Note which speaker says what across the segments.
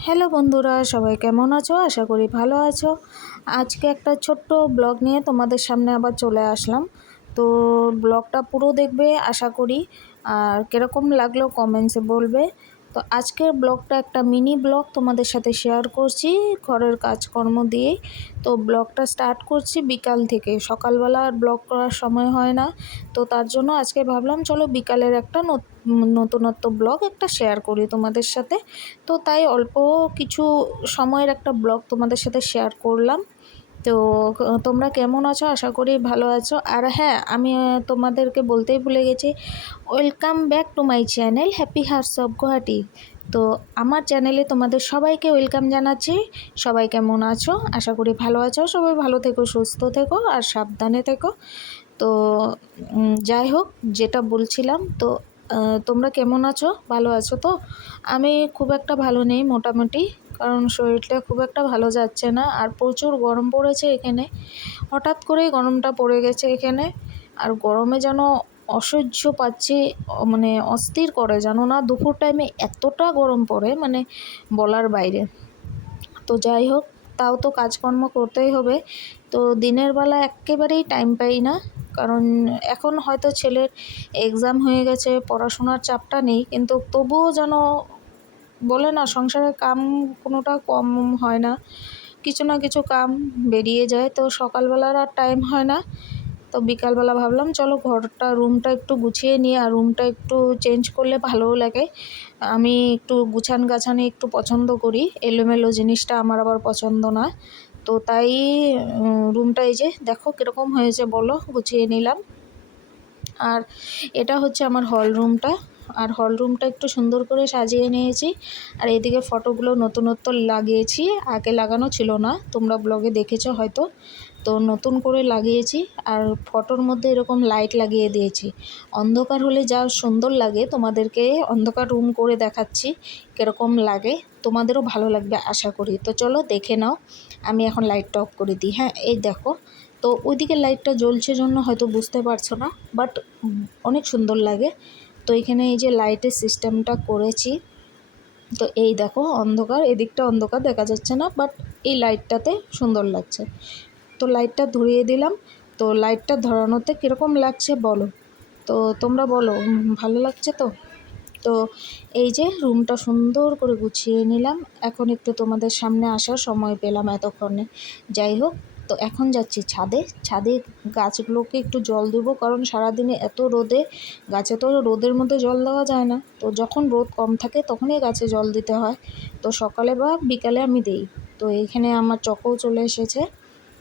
Speaker 1: Hello বন্ধুরা, সবাই কেমন আছো? আশা করি ভালো আছো। আজকে একটা ছোট্ট ব্লগ নিয়ে তোমাদের সামনে আবার চলে আসলাম। তো ব্লগটা পুরো দেখবে, আশা করি। আর কীরকম লাগল কমেন্টসে বলবে। তো আজকের ব্লগটা একটা মিনি ব্লগ তোমাদের সাথে শেয়ার করছি, ঘরের কাজকর্ম দিয়ে তো ব্লগটা স্টার্ট করছি বিকাল থেকে। সকালবেলা আর ব্লগ করার সময় হয় না। তো তার জন্য আজকে ভাবলাম, চলো বিকালের একটা নতুনত্ব ব্লগ একটা শেয়ার করি তোমাদের সাথে। তো তাই অল্প কিছু সময়ের একটা ব্লগ তোমাদের সাথে শেয়ার করলাম। তো তোমরা কেমন আছো? আশা করি ভালো আছো। আর হ্যাঁ আমি তোমাদেরকে বলতেই ভুলে গেছি welcome back to my channel happy hearts of Guwahati তো, আমার চ্যানেলে তোমাদের সবাইকে ওয়েলকাম জানাচ্ছি। সবাই কেমন আছো? আশা করি ভালো আছো। সবাই ভালো থেকো, সুস্থ থেকো আর সাবধানে থেকো। তো যাই হোক, যেটা বলছিলাম, তো তোমরা কেমন আছো? ভালো আছো তো? আমি খুব একটা ভালো নেই, মোটামুটি। কারণ শরীরটা খুব একটা ভালো যাচ্ছে না। আর প্রচুর গরম পড়েছে এখানে। হঠাৎ করেই গরমটা পড়ে গেছে এখানে। আর গরমে যেন অসহ্য পাচ্ছি মানে অস্থির করে। জানো না, দুপুর টাইমে এতটা গরম পড়ে মানে বলার বাইরে। তো যাই হোক, তাও তো কাজকর্ম করতেই হবে। তো দিনের বেলা একেবারেই টাইম পাই না। কারণ এখন হয়তো ছেলের এক্সাম হয়ে গেছে, পড়াশোনার চাপটা নেই। কিন্তু তবুও যেন বলে না, সংসারের কাম কোনোটা কম হয় না। কিছু না কিছু কাম বেরিয়ে যায়। তো সকালবেলার আর টাইম হয় না। তো বিকালবেলা ভাবলাম, চলো ঘরটা রুমটা একটু গুছিয়ে নিয়ে আর রুমটা একটু চেঞ্জ করলে ভালোও লাগে। আমি একটু গুছান গাছানি একটু পছন্দ করি। এলোমেলো জিনিসটা আমার আবার পছন্দ না। তো তাই রুমটা এই যে দেখো কীরকম হয়েছে বলো, গুছিয়ে নিলাম। আর এটা হচ্ছে আমার হল রুমটা আর হল রুমটা একটু সুন্দর করে সাজিয়ে নিয়েছি। আর এদিকে ফটোগুলো নতুনত্ব লাগিয়েছি, আগে লাগানো ছিল না, তোমরা ব্লগে দেখেছ হয়তো। তো নতুন করে লাগিয়েছি, আর ফটোর মধ্যে এরকম লাইট লাগিয়ে দিয়েছি। অন্ধকার হলে যা সুন্দর লাগে, তোমাদেরকে অন্ধকার রুম করে দেখাচ্ছি, কীরকম লাগে, তোমাদেরও ভালো লাগবে আশা করি। তো চলো দেখে নাও, আমি এখন লাইটটা অফ করে দিই। হ্যাঁ এই দেখো, তো ওইদিকে লাইটটা জ্বলছে জন্য হয়তো বুঝতে পারছ না বাট অনেক সুন্দর লাগে। তো এখানে এই যে লাইটের সিস্টেমটা করেছি, তো এই দেখো অন্ধকার, এদিকটা অন্ধকার দেখা যাচ্ছে না বাট এই লাইটটাতে সুন্দর লাগছে। তো লাইটটা ধরিয়ে দিলাম, তো লাইটটা ধরানোতে কীরকম লাগছে বলো? তো তোমরা বলো ভালো লাগছে তো? তো এই যে রুমটা সুন্দর করে গুছিয়ে নিলাম, এখন একটু তোমাদের সামনে আসার সময় পেলাম এতক্ষণে। যাই হোক তো এখন যাচ্ছি ছাদে। ছাদে গাছগুলোকে একটু জল দেবো, কারণ সারাদিনে এত রোদে, গাছে তো রোদের মধ্যে জল দেওয়া যায় না। তো যখন রোদ কম থাকে তখনই গাছে জল দিতে হয়। তো সকালে বা বিকালে আমি দেই। তো এখানে আমার চকও চলে এসেছে।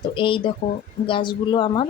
Speaker 1: তো এই দেখো গাছগুলো আমার।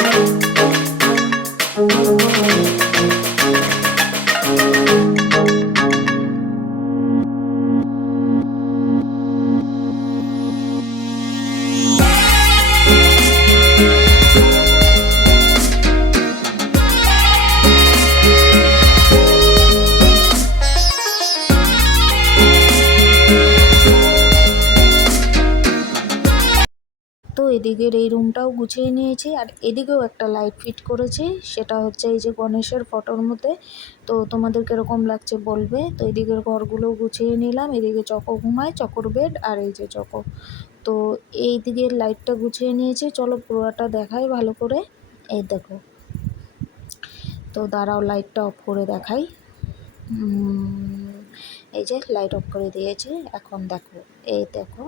Speaker 1: তো এদিকের এই রুমটাও গুছিয়ে নিয়েছি আর এদিকেও একটা লাইট ফিট করেছি। সেটা হচ্ছে এই যে গণেশের ফটোর মধ্যে। তো তোমাদের কীরকম লাগছে বলবে? তো এদিকের ঘরগুলো গুছিয়ে নিলাম। এদিকে চকো ঘুমায়, চকোর বেড আর এই যে চকো। তো এই দিকের লাইটটা গুছিয়ে নিয়েছি। চলো পুরোটা দেখাই ভালো করে। এই দেখো। তো দাঁড়াও লাইটটা অফ করে দেখাই। এই যে লাইট অফ করে দিয়েছি। এখন দেখো, এই দেখো।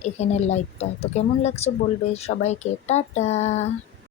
Speaker 1: এখানের লাইটটা তো কেমন লাগছে বলবে সবাইকে? টাটা!